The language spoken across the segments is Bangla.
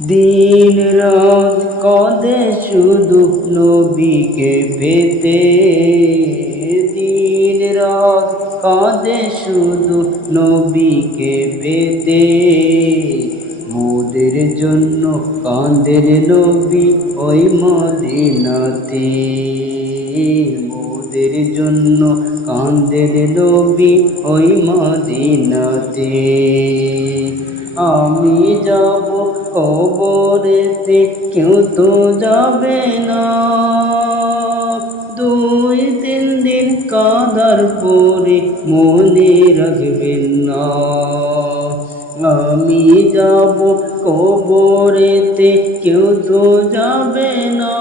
দিন রাত কাঁদে শুধু নবীকে পেতে, দিন রাত কাঁদে শুধু নবীকে পেতে। মোদের জন্য কাঁদেন নবী ওই মদিনাতে, মোদের জন্য কাঁদেন নবী ওই মদিনাতে। আমি যাব কবরেতে, কেউ তো যাবে না, 2-3 দিন কাঁদার পরে মনে রাখবেন না। আমি যাব কবরেতে, কেউ তো যাবে না,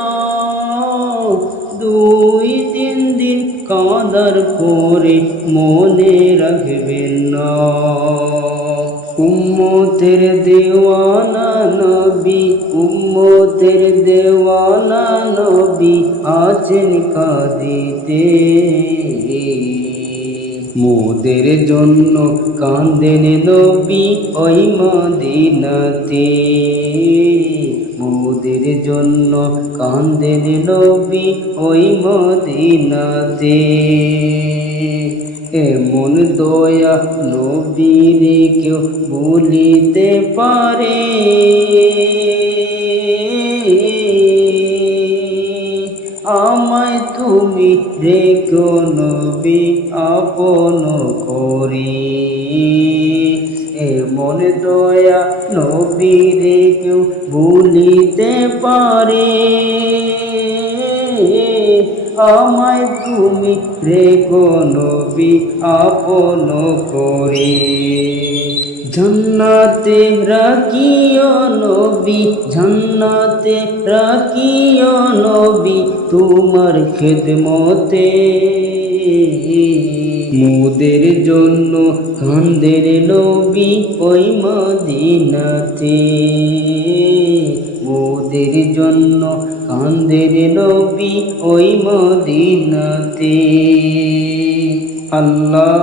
2-3 দিন কাঁদার পরে মনে রাখবেন না। উম্মতের দেওয়ানা নবী, উম্মতের দেওয়ানা নবী আছেন কাঁদিতে। মোদের জন্য কাঁদেন নবী ওই মদিনাতে, মোদের জন্য কাঁদেন নবী ওই মদিনাতে। এমন দয়া নবীরে কেউ ভুলিতে পারে, আমায় তুমি রেখো নবী আপন করে। এমন দয়া নবীরে কেউ ভুলিতে পারে, আমায় তুমি রেখো নবী আপন করে। জান্নাতে রাখিও নবী, জান্নাতে রাখিও নবী তোমার খেদমতে। মোদের জন্য কাঁদেন নবী ওই মদিনাতে, মোদের জন্য কাঁদেন নবী ওই মদিনাতে। আল্লাহ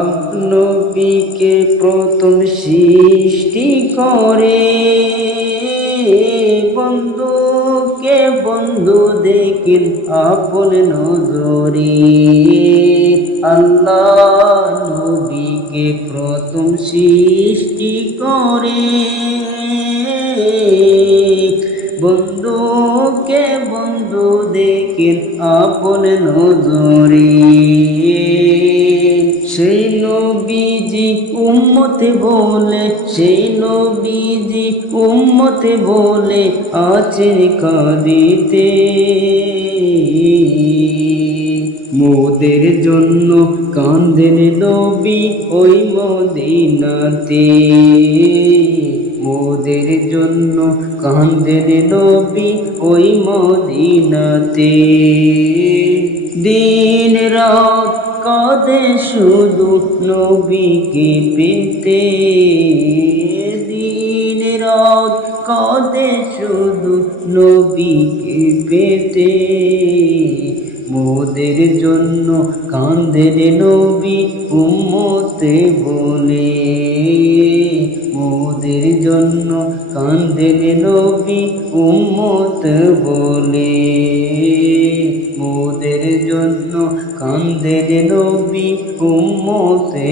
নবীকে প্রথম সৃষ্টি করে, বন্ধুকে বন্ধু দেখেন আপন নজরে। আল্লাহ নবীকে প্রথম সৃষ্টি করে, বন্ধুকে বন্ধু দেখেন আপন নজরে। সেই নবীজি উম্মতে বলে, সেই নবীজি উম্মতে বলে আছেন কাঁদিতে। মোদের জন্য কাঁদেন নবী ওই মদিনাতে, মোদের জন্য কাঁদেন নবী ওই মদিনাতে। দিন রাত কাঁদে শুধু নবীকে পেতে, দিন রাত কাঁদে শুধু নবীকে পেতে। মোদের জন্য কাঁদেন নবী উম্মতে বলে, মোদের জন্য কাঁদেন নবী উম্মত বলে, মোদের জন্য কাঁদেন নবী উম্মতে